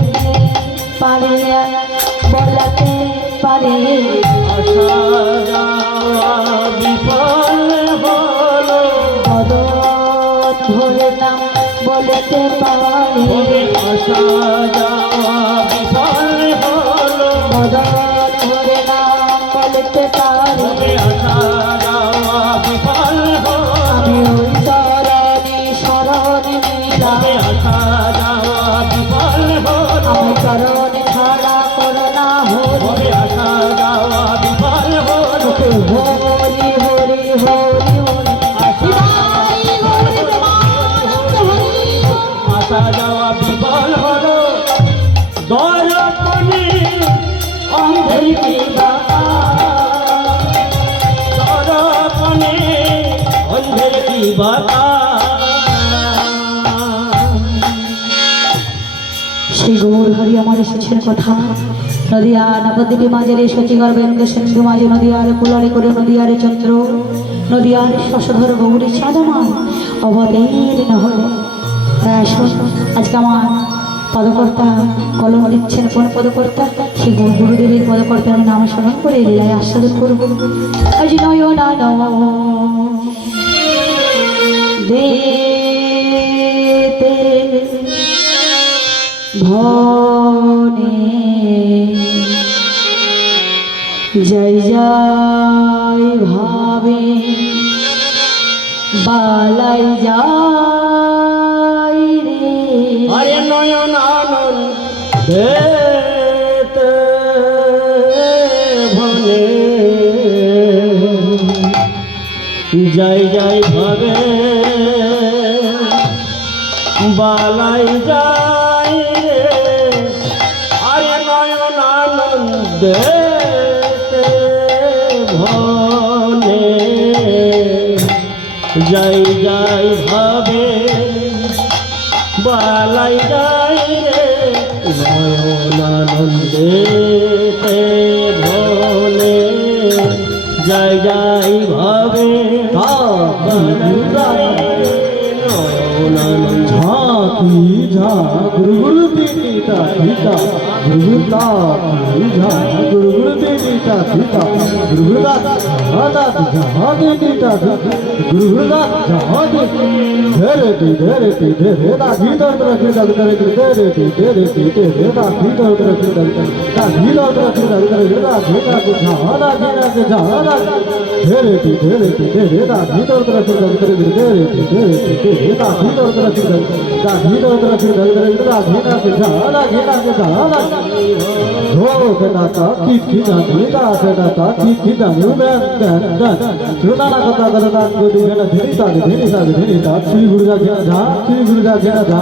পারে বলাতে পারে আসা যাওয়া বিফল হলো পদ ধরে নাম বলতে পারে হবে আসা যাওয়া বিফল হলো পদ ধরে নাম বলতে পারে হবে আসা যাওয়া বিফল হলো আমি ওই চরণে শরণ নিলাম। হবে আসা যাওয়া বিফল হলো আমি চরণে ছাড়া করোনা হরি হবে আসা যাওয়া বিফল হলো হরি হরি হরি হরি শিবাই হরি দেবানন্দ হরি আসা যাওয়া বিফল হলো দয়াপনে অন্ধের কি বাবা দয়াপনে অন্ধের কি বাবা শ্রী গৌর হরি আমার এসেছেন কথা নদিয়া নবদ্বীপে মাঝের সচিগর বেন্দ্র সিন্ধু মাঝে নদিয়ার কুলারে করে নদিয়ারে চন্দ্র নদিয়ার শশধর গৌরী সাদমান অবতীর্ণ হলে আসুন আজকে আমার পদকর্তা কলম দিচ্ছেন কোন পদকর্তা সেই গুরুদেবের পদকর্তার নাম স্মরণ করে লীলায় আস্বাদন করব আজ নয়না দেতে ভনে জয় জয় ভাবে বালাই যায় রে আরে নয়ন আনন্দ দেতে ভনে জয় জয় ভাবে বালাই যায় রে আরে নয়ন আনন্দ দেতে ভনে জয় জয় ভাবে বালাই যায় রে নয়নানন্দে ভোলে জয় জয় ভাবে বালাই যায় রে নয়নানন্দ ঝাঁকি ঝা গুরু গুরু দিদিটা দিতা গুরু গুরু তা ঝা গুরু গুরু দিদিটা দিতা গুরু গুরু দা হাদা ঝা দিদিটা গুরু গুরু দা ঝা দি ধরে ধরে দা ভিতর করে দল করে ধরে ধরে দা ভিতর করে দল করে দা ভিতর করে দল করে দা ভিতর করে ঝা দা ঝা দা ধরে দা ভিতর করে দল করে ধরে দা ভিতর করে দল दा घीना तेरा फिर दल दल दा घीना के जा धो बेटा ता की ना घीना बेटा ता की ना नु दन सुना ना कथा करता को दिना धीरी ता श्री गुरु जा घीना जा श्री गुरु जा घीना जा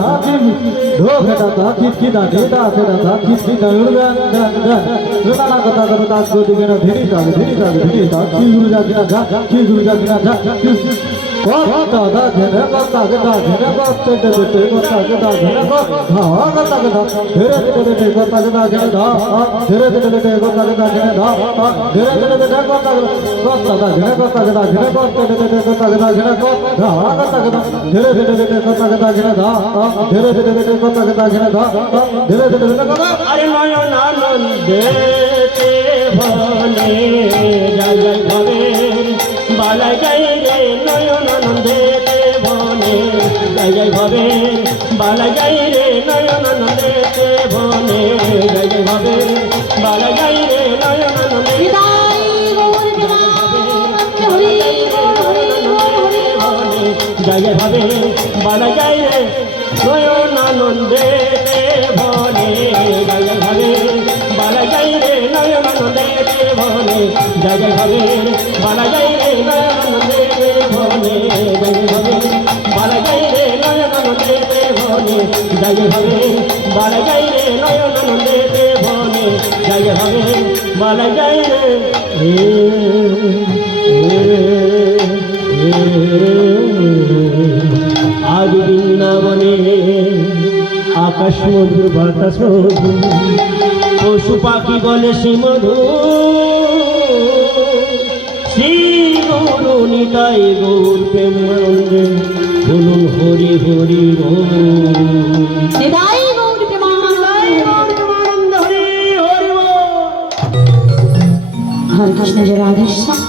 धो बेटा ता की ना घीना बेटा ता की ना नु दन सुना ना कथा करता को दिना धीरी ता श्री गुरु जा घीना जा श्री गुरु जा घीना जा দাদা ঘেনে কথা গদা ঘেনে করতে দেবে কথা গদা ঘেনে কথা গদা ধীরে ধীরে কথা গদা ঘেনে ধা ধীরে ধীরে কথা গদা ঘেনে ধা ধীরে ধীরে কথা ঘেনে কথা গদা ঘেনে করতে দেবে কথা গদা ঘেনে কথা গদা ধীরে ধীরে কথা গদা ঘেনে ধা ধীরে ধীরে কথা গদা ঘেনে ধা ধীরে ধীরে কথা আরে নয়ন আনন্দেতে বনে জয় জয় ভাবে বালা যাই রে নয়ন আনন্দেতে বনে জয় জয় ভাবে বালা যাই রে নয়ন আনন্দেতে বনে জয় জয় ভাবে বালা যাই রে নয়ন আনন্দে বিদায় গৌর হরি জয় জয় ভাবে বালা যাই রে নয়ন আনন্দেতে বনে জয় জয় ভাবে বালা যাই রে নয়ন আনন্দেতে বনে জয় জয় ভাবে বালা যাই রে নয়ন আনন্দেতে বনে জয় জয় ভাবে বালা যাই রে নয়ন আনন্দেতে বনে জয় জয় ভাবে বালা যাই রে নয়ন আনন্দেতে বনে জয় জয় ভাবে বালা যাই রে আজ বৃন্দাবনে আকাশ মধুর বাতাস মধুর পশু পাখি বলে শ্রীমধু শ্রী গৌর নিতাই গৌর প্রেমানন্দে বলুন হরি হরি বল বিদায় গৌর প্রেমানন্দ হরি হরি বল হরে কৃষ্ণ যে রাধেশ্যাম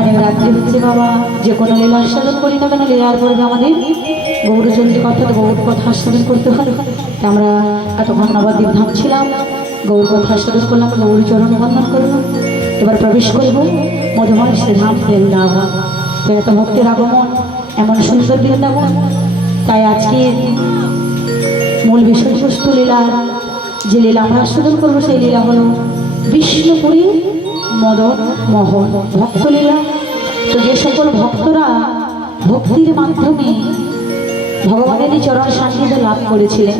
অনেক রাত্রি হচ্ছে বাবা, যে কোনো লীলা আস্বাদন করি না কেন লীলার পর্বে আমাদের গৌরচন্ডী কথা গৌর কথা আস্বাদন করতে হয়। আমরা এতক্ষণ নবদ্বীপ ধাম ছিলাম, গৌর কথা আস্বাদন করলাম, গৌর চরণ বন্দন করলাম। এবার প্রবেশ করব মধুময় শ্রীধাম বৃন্দাবন। এত ভক্তের আগমন, এমন সুন্দর বৃন্দাবন, তাই আজকে মূল বিষয়বস্তু লীলার যে লীলা আমরা আস্বাদন করবো সেই লীলা হলো বিষ্ণুপুরী মদন মোহন ভক্তলীলা। তো যে সকল ভক্তরা ভক্তির মাধ্যমে ভগবানেরই চরণ সান্নিধ্য লাভ করেছিলেন,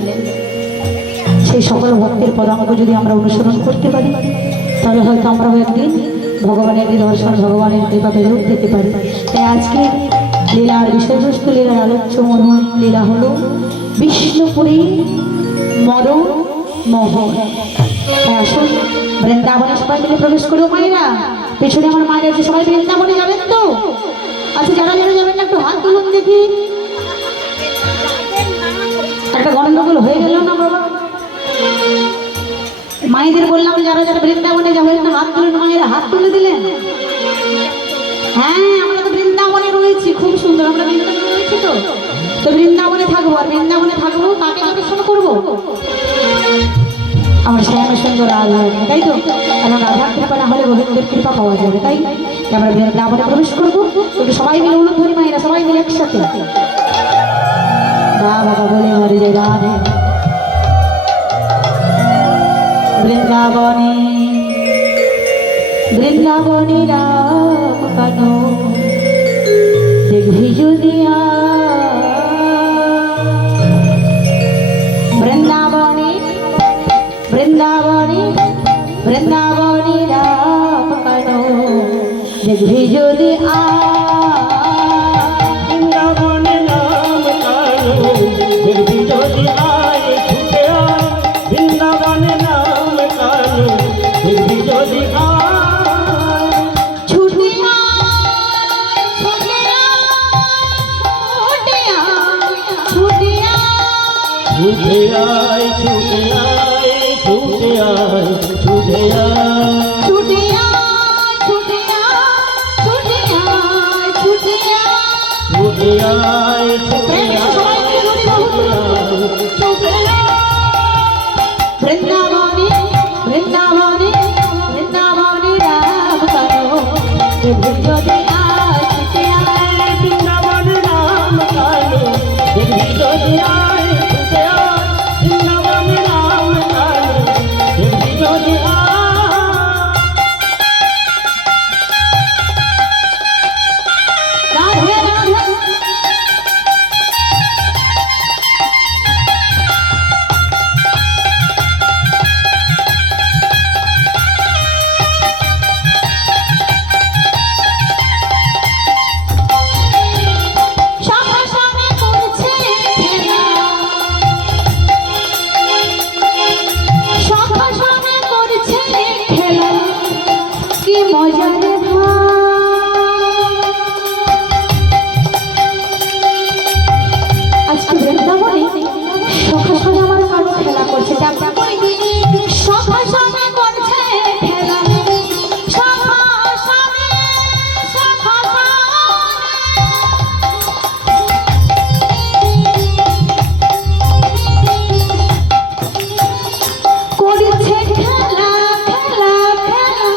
সেই সকল ভক্তের পদাঙ্ক যদি আমরা অনুসরণ করতে পারি তাহলে হয়তো আমরাও একদিন ভগবানের দর্শন, ভগবানের কৃপা পেলেও পেতে পারি। তাই আজকে লীলার বিষয়বস্তু, লীলার আলোচ্য মনোহর লীলা হলো বিষ্ণুপুরী মদন মোহন। তাই আসুন বৃন্দাবনে সবাই মিলে প্রবেশ করবো। মায়েরা পেছনে আমার মায়ের আছে, সবাই বৃন্দাবনে যাবেন তো? আচ্ছা, যারা যারা যাবেন না একটু হাত তুলুন দেখি। একটা গন্ডগোল হয়ে গেল না বাবা? মায়েদের বললাম যারা যারা বৃন্দাবনে যাবেন না হাত তুলুন। মায়েরা হাত তুলে দিলেন। হ্যাঁ, আমরা তো বৃন্দাবনে রয়েছি, খুব সুন্দর। আমরা বৃন্দাবনে রয়েছি তো তো বৃন্দাবনে থাকবো। আর বৃন্দাবনে থাকবো কাকে আকর্ষণ করবো? আমার শ্যাম সুন্দর রাধা, তাই তো? কারণ রাধার কৃপা না হলে গোবিন্দের কৃপা পাওয়া যাবে। তাই আমরা বৃন্দাবনে প্রবেশ করবো। একটু সবাই মিলে উলুক ধরি মায়েরা, সবাই মিলে একসাথে বাবা বলে হরে যে রাধে বৃন্দাবনে বৃন্দাবনে রাম কানো দেখবি যদি বৃন্দাবনে বৃন্দাবনে বৃন্দাবনে রাম কানো দেখবি যদি বৃন্দাবনে নাম কানো দেখবি যদি আয় ছুটে আয় বৃন্দাবনে নাম কানো দেখবি যদি আয় ছুটে ছুটে আয় ছুটে আয় ছুটে আয় ছুটে আয় ছুটে ছুটে আয় ছুটে বৃন্দাবনে বৃন্দাবনে বৃন্দাবনে রাম কানো যদি ছুটে আয় বৃন্দাবনে নাম কানো দেখবি যদি আয় ছুটে আয় বৃন্দাবনে নাম কানো দেখবি যদি আয় রাধে রাধে কেমন করে সখা সবে করছে খেলা সখা সবে সখা করছে খেলা খেলা খেলা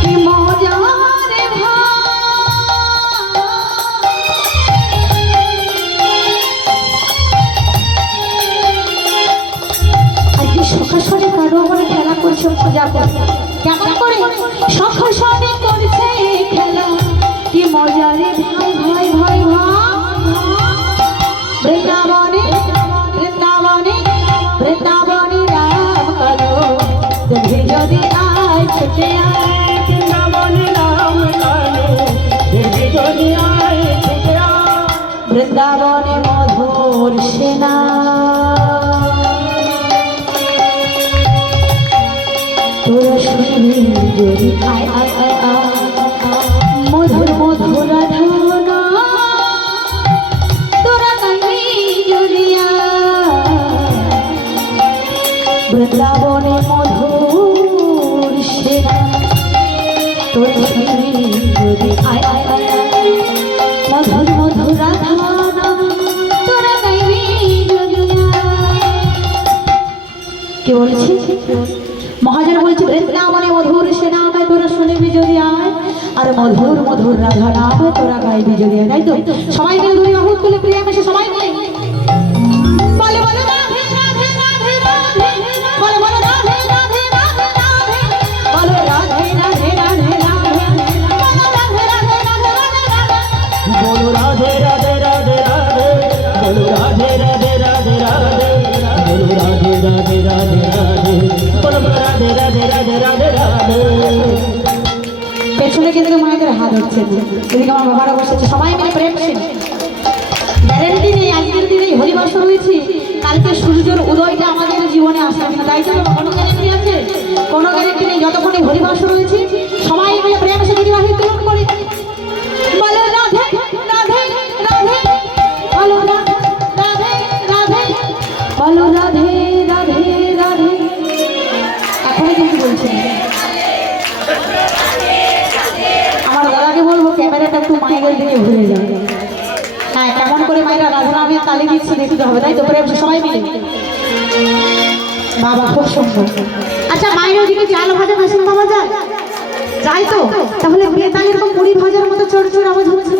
কি মজা রে ভাই আজকে সখা সবে কারো আমার খেলা করছে মজা করে কেমন করে সখা সবে করছে খেলা কি মজা রে ভাই ভাই ভাই ভাই বৃন্দাবনে বৃন্দাবনে বৃন্দাবনে রাম কালো তুমি যদি আয় ছুটে আয় বৃন্দাবনে রাম কালো দেবী যদি আয় ছুটে আয় বৃন্দাবনে মধুর সেনা তোরা শুনবি যদি আয় আয় আয় আয় মধুর মধুর ধারণা তোরা গাইবি যদি আয় বৃন্দাবনে মধুর সেনা তোরা শুনবি যদি আয় আয় আয় আয় মধুর মধুর ধারণা তোরা গাইবি যদি আয় কে বলছে মহাজন বলছে বৃন্দাবনে মধুর সে নামে তোরা শুনবি যদি আয় আর মধুর মধুর রাধা নামে তোরা গাইবি যদি আয় তাই তো সবাই মিলে দুই বাহু তুলে প্রিয় এসে সবাই মিলে বলে বলে রাধে রাধে রাধে রাধে বলে বলে রাধে রাধে রাধে রাধে বলে রাধে রাধে রাধে রাধে বলো রাধে রাধে রাধে রাধে বলো রাধে রাধে রাধে রাধে বলো রাধে রাধে রাধে রাধে বলো রাধে রাধে রাধে রাধে রাধে পেছনে কিন্তু মায়েদের হাত হচ্ছে এদিকে আমার বাবারা বসেছে সবাই মিলে প্রেম সে গ্যারেন্টি নেই আজকের দিনে হরিবাসর হয়েছে কালকে সূর্যের উদয়টা আমাদের জীবনে আসবে না তাই তো কোনো গ্যারেন্টি আছে কোনো গ্যারেন্টি নেই যতক্ষণ হরিবাসর হয়েছে সবাই মিলে প্রেম সে দিদি বাহির তুলন করে বলো রাধে রাধে রাধে বলো রাধে রাধে রাধে বলো রাধে রাধে রাধে এখনই কিন্তু বলছি আমার দাদাকে বলবো ক্যামেরাটা একটু মায়েদের দিকে ঘুরে যাবে হ্যাঁ কেমন করে মায়েরা রাধারামের তালি দিচ্ছে দেখতে হবে তাই তো প্রেম সবাই মিলে বাবা খুব সুন্দর আচ্ছা মায়ের ওদিকে চাল ভাজা ভাসন পাওয়া যায় যাই তো তাহলে বেতাল এরকম মুড়ি ভাজার মতো চোর চোর আওয়াজ হচ্ছে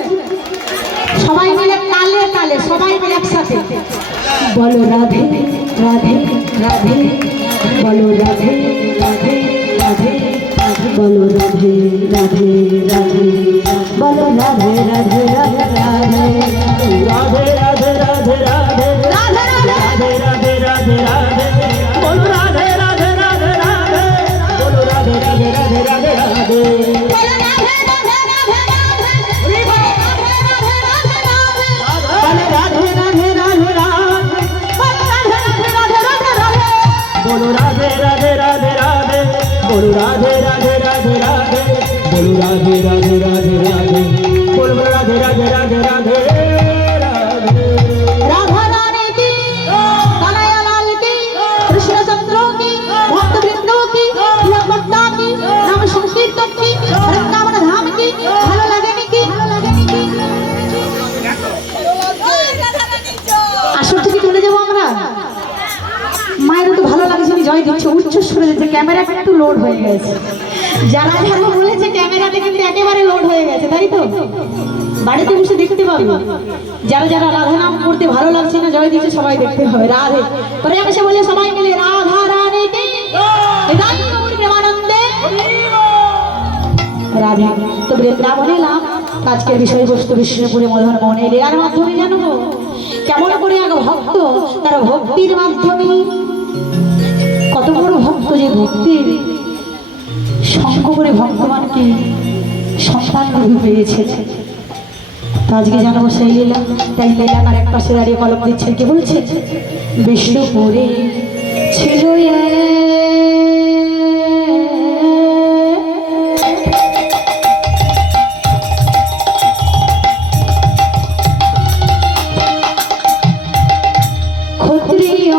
সবাই মিলে তালে তালে সবাই মিলে একসাথে বলো রাধে রাধে রাধে বলো রাধে রাধে রাধে বলো রাধে রাধে রাধে বলো রাধে রাধে রাধে রাধে রাধে রাধে রাধে রাধে রাধে রাধে রাধে রাধে বলো রাধে রাধে রাধে রাধে বলো রাধে রাধে রাধে রাধে রাধে বলো রাধে রাধে রাধে রাধে বলো রাধে রাধে রাধে রাধে বলো রাধে রাধে রাধে রাধে বলো রাধে রাধে রাধে রাধে राधा रानी की कन्हैया लाल की कृष्ण चंद्रों की भक्त वृंदों की भक्ता की नाम संकीर्तन की वृंदावन धाम की भालो लगने की আসল থেকে চলে যাবো আমরা মায়ের তো ভালো লাগছে আমি জয় দিচ্ছি উচ্চ সুরে দিচ্ছে ক্যামেরাটা একটু লোড হয়ে গেছে যারা যারা বলেছে ক্যামেরাটা কিন্তু একেবারে লোড হয়ে গেছে তাই তো বাড়িতে বসে দেখতে পাবে যারা যারা রাধা নাম করতে ভালো লাগছে না জয় দিচ্ছে সবাই দেখতে হবে রাধে পরে এসে বলে সবাই মিলে রাধা রানী কি নিতাই গৌর প্রেমানন্দে রাধে তো বৃন্দাবনে এলাম আজকের বিষয়বস্তু বিষ্ণুপুরে মদন মোহনের লীলার মাধ্যমে জানবো কেমন করে এক ভক্ত তার ভক্তির মাধ্যমে কত বড় ভক্ত যে ভক্তির সঙ্গ করে ভগবানকে সন্তান রূপে পেয়েছে আজকে জানাবো সেই লীলা তাই লীলার এক পাশে দাঁড়িয়ে কলম দিচ্ছেন কি বলছে বিষ্ণুপুরে ছিল ক্ষত্রিয়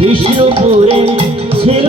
বিষ্ণুপুরে ছিল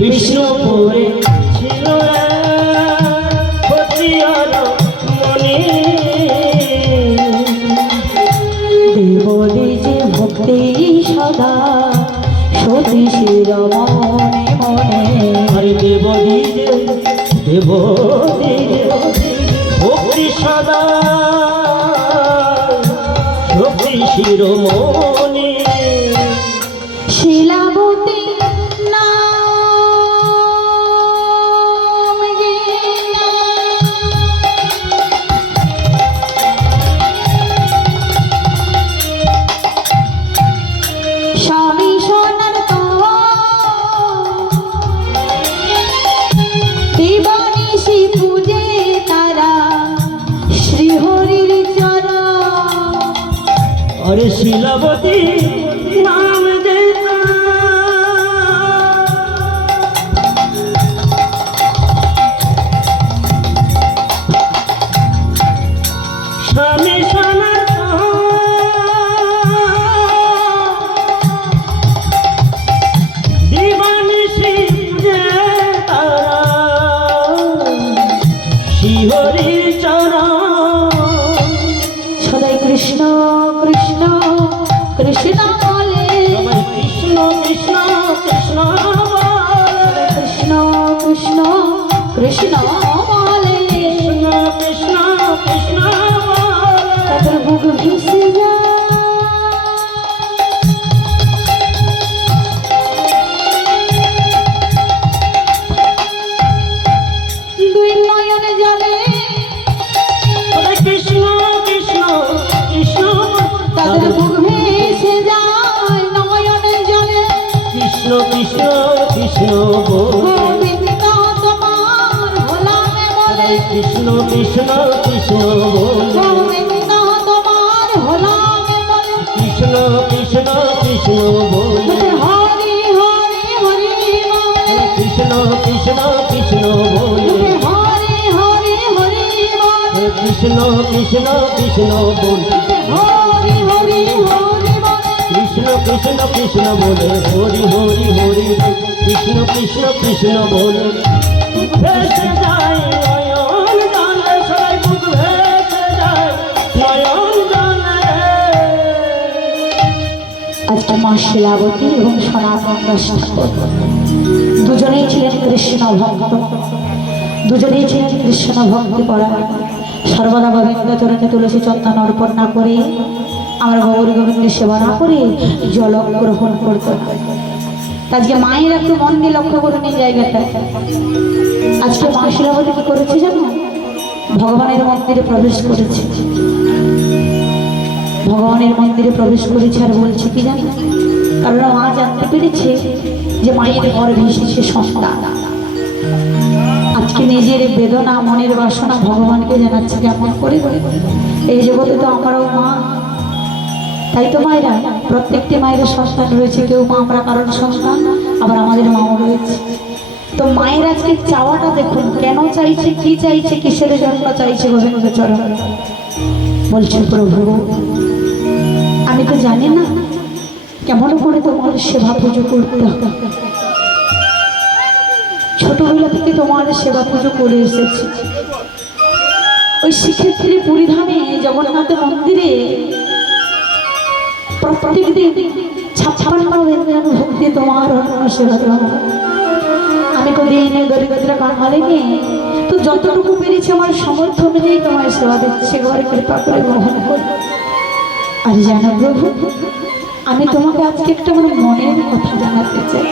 বিষ্ণুপুরে ছিল পতিয়ন মনি দেবলী যে ভক্তি সদা সতী শির মনে মনে হরে দেবদী ভক্তি সদা শক্তি শিরোমণি শিলাবতী স্বামী সোনার দিবানিশি পূজে তারা শ্রীহরির চরণ হরে শিলাবতী নাম দেতা স্বামী সনাতন দিবানিশি যে তারা শ্রীহরির চরণ সদাই কৃষ্ণ কৃষ্ণ কৃষ্ণ বলে সবাই কৃষ্ণ কৃষ্ণ কৃষ্ণ বলে। কৃষ্ণ কৃষ্ণ কৃষ্ণ বলে কৃষ্ণ কৃষ্ণ কৃষ্ণ বলে। তাদের বুক ভেসে যায় দুই নয়নে জলে সবাই কৃষ্ণ কৃষ্ণ কৃষ্ণ তাদের বুক ভেসে যায় নয়নে জলে কৃষ্ণ কৃষ্ণ কৃষ্ণ বলে। গোবিন্দ তোমার ভোলামে বলে কৃষ্ণ কৃষ্ণ কৃষ্ণ বলে। গোবিন্দ তোমার ভোলামে বলে কৃষ্ণ কৃষ্ণ কৃষ্ণ বলে। হরি হরি হরি বলে কৃষ্ণ কৃষ্ণ কৃষ্ণ বলে। হরি হরি হরি বলে কৃষ্ণ কৃষ্ণ কৃষ্ণ বলে। হরি হরি হরি বলে কৃষ্ণ কৃষ্ণ কৃষ্ণ বলে। হরি হরি হরি কৃষ্ণ কৃষ্ণ কৃষ্ণ বলে। ভেসে যায় নয়ন জলে সবাই বুক ভেসে যায় নয়ন জলে। আজকে মা শিলাবতী এবং সনাতন দাস ঠাকুর দুজনেই ছিলেন কৃষ্ণ ভক্ত দুজনেই ছিলেন কৃষ্ণ ভক্তি পরা সর্বদা গোবিন্দ চরণে তুলসী চন্দন অর্পণ না করে আমরা গৌরী গোবিন্দের সেবা না করে জল গ্রহণ করত না। আজকে মায়ের একটু মন দিয়ে লক্ষ্য করুন এই জায়গাটা। আজকে মা শিলাবতী কি করেছে জানো? ভগবানের মন্দিরে প্রবেশ করেছে ভগবানের মন্দিরে প্রবেশ করেছে আর বলছে কি জানি কারণ মা জানতে পেরেছে যে মায়ের গর্ভে এসেছে সন্তান। আজকে নিজের বেদনা মনের বাসনা ভগবানকে জানাচ্ছে কেমন করে এই জগতে তো আমরাও মা তাই তো মায়েরা প্রত্যেকটি মায়ের সন্তান রয়েছে কেউ মা আমরা কারণ সন্তান আবার আমাদের মাও রয়েছে। তো মায়ের আজকে চাওয়াটা দেখুন কেন চাইছে কি চাইছে কিসের জন্য চাইছে গোবিন্দ চরণ বলছে প্রভু আমি তো জানি না কেমন করে তোমার সেবা পুজো করতে হবে ছোটবেলা থেকে তোমার সেবা পুজো করে এসেছি ওই শ্রীক্ষেত্রে পুরীধামে জগন্নাথ মন্দিরে প্রত্যেক দিন 56 ভক্তি তোমার সেবা দেওয়া আমি তো দিনে দরিদ্র কাঙালিনি তো যতটুকু পেরেছি আমার সামর্থ্য অনুযায়ী তোমার সেবা দিচ্ছে ঘরে কৃপা করে গ্রহণ করি। আর জানো প্রভু আমি তোমাকে আজকে একটা আমার মনের কথা জানাতে চাই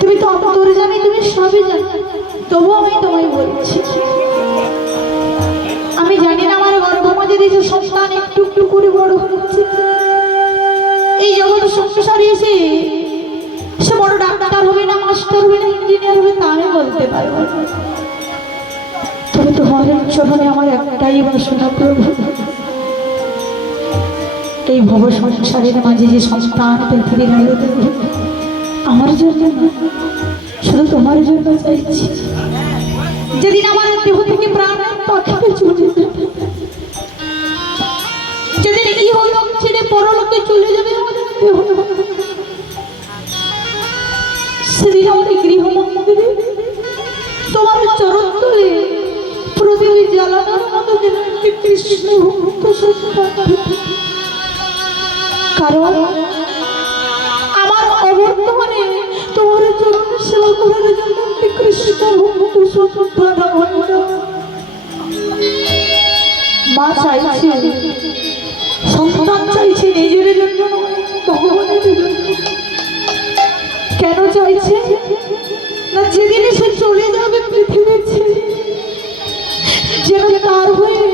তুমি তো অন্তরে জানি তুমি সবই জানো তবুও আমি তোমায় বলছি আমি জানি না আমার গর্ভমাঝে যে সন্তান একটু একটু করে বড় হচ্ছে এই জগৎ সংসারে এসে সে বড় ডাক্তার হবে না মাস্টার মাস্টার হবে না ইঞ্জিনিয়ার হবে তা আমি বলতে পারবো না। তবে তোমার চরণে আমার একটাই বাসনা প্রভু, এই ভব সংসারের মাঝে যে সন্তান পৃথিবীর আলো দেবে আমার জন্য না, শুধু তোমার জন্য চাইছি। যেদিন আমার দেহ থেকে প্রাণ পাখিতে চলে যাবে, যেদিন ইহলোক ছেড়ে পরলোকে চলে যাবে আমাদের দেহ, সেদিন আমাদের গৃহ মন্দিরে তোমার চরণ তলে প্রদীপ জ্বালানোর মতো যেন একটি কৃষ্ণ ভক্ত সন্তান, কারণ আমার অবর্তমানে তোমার চরণ সেবা করার জন্য একটি কৃষ্ণ ভক্ত সন্তান আমার মা চাইছে, সন্তান চাইছে নিজের জন্য নয়, ভগবানের জন্য। কেন চাইছে না, যেদিন সে চলে যাবে পৃথিবীর ছেড়ে, যেন তার হয়ে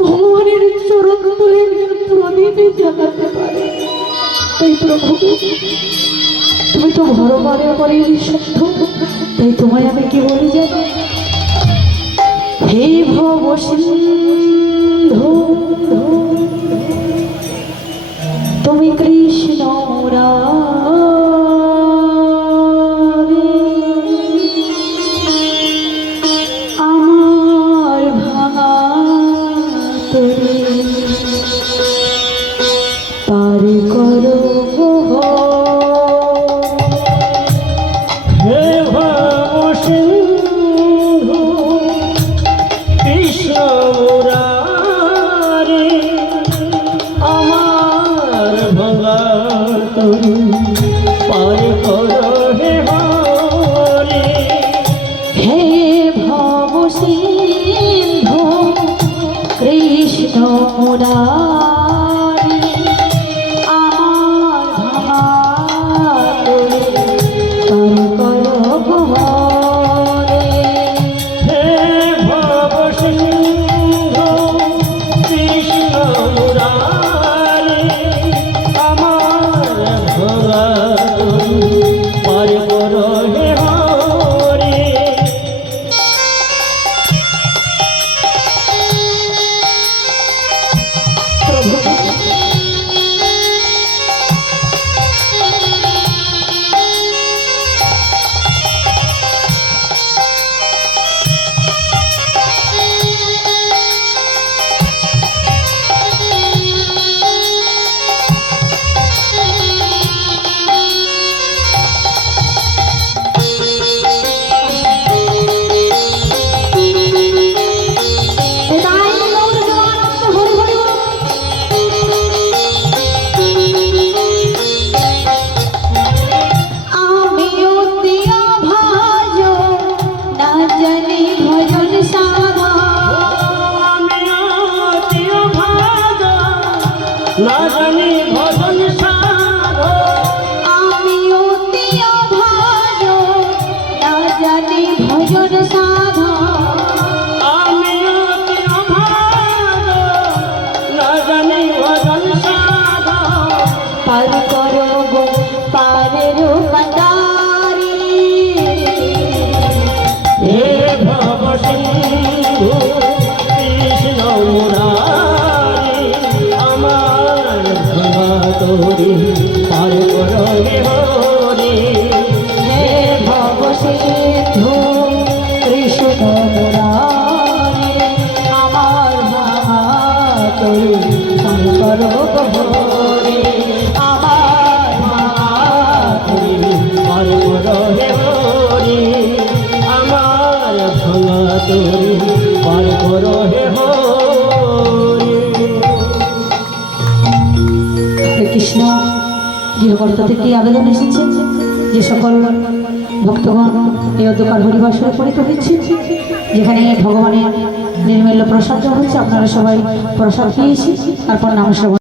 ভগবানের চরণ তুলে প্রদীপে জ্বালাতে পারে। তাই প্রভু, তুমি তো ভরবারের পরে সত্য, তাই তোমায় আমি কি বলি জানো, হে ভব সিন্ধু তুমি কৃষ্ণ মুরারি, আমার ভাঙা তরি পার করো গো। হে ভব সিন্ধু কৃষ্ণ মুরারি, আমার ভাঙা তরি পার করো হে হরি। হে ভব সিন্ধু কৃষ্ণ মুরারি, আমার ভাঙা তরি পার করো গো হরে। হে ভব সিন্ধু কৃষ্ণ মুরারি, আমার ভাঙা তরি পার করো হে হরি। প্রভু, তাই গৌর জগন্নাথ হরি হরি বল। আমি অতি অভাজ, না জানি ভজন সাধা, আমি অতি অভাগা, না জানি ভজন সাধ। আমি অতি অভাজ, না জানি ভজন সাধা, আমি অতি অভাগা, না জানি ভজন সাধ। পার করো গো পারের কাটারি। হে ভব সিন্ধু কৃষ্ণ মুরারি, আমার ভাঙা তরি পার করো হে হরি। হে ভব সিন্ধু কৃষ্ণ মুরারি, আমার ভাঙা তরি পার করো গো হরে। আমার ভাঙা তরি পার করো হে হরি, আমার ভাঙা তরি পার করো হে হরি। হরে কৃষ্ণ। গৃহকর্তা থেকে আবেদন এসেছে যে সকল ভক্তগণ এই অধ্যকার হরিবাসরে পরিত হয়েছে, যেখানে ভগবানের নির্মল্য প্রসাদ দেওয়া হয়েছে, আপনারা সবাই প্রসাদ পেয়েছি, তারপর নাম শ্রবণ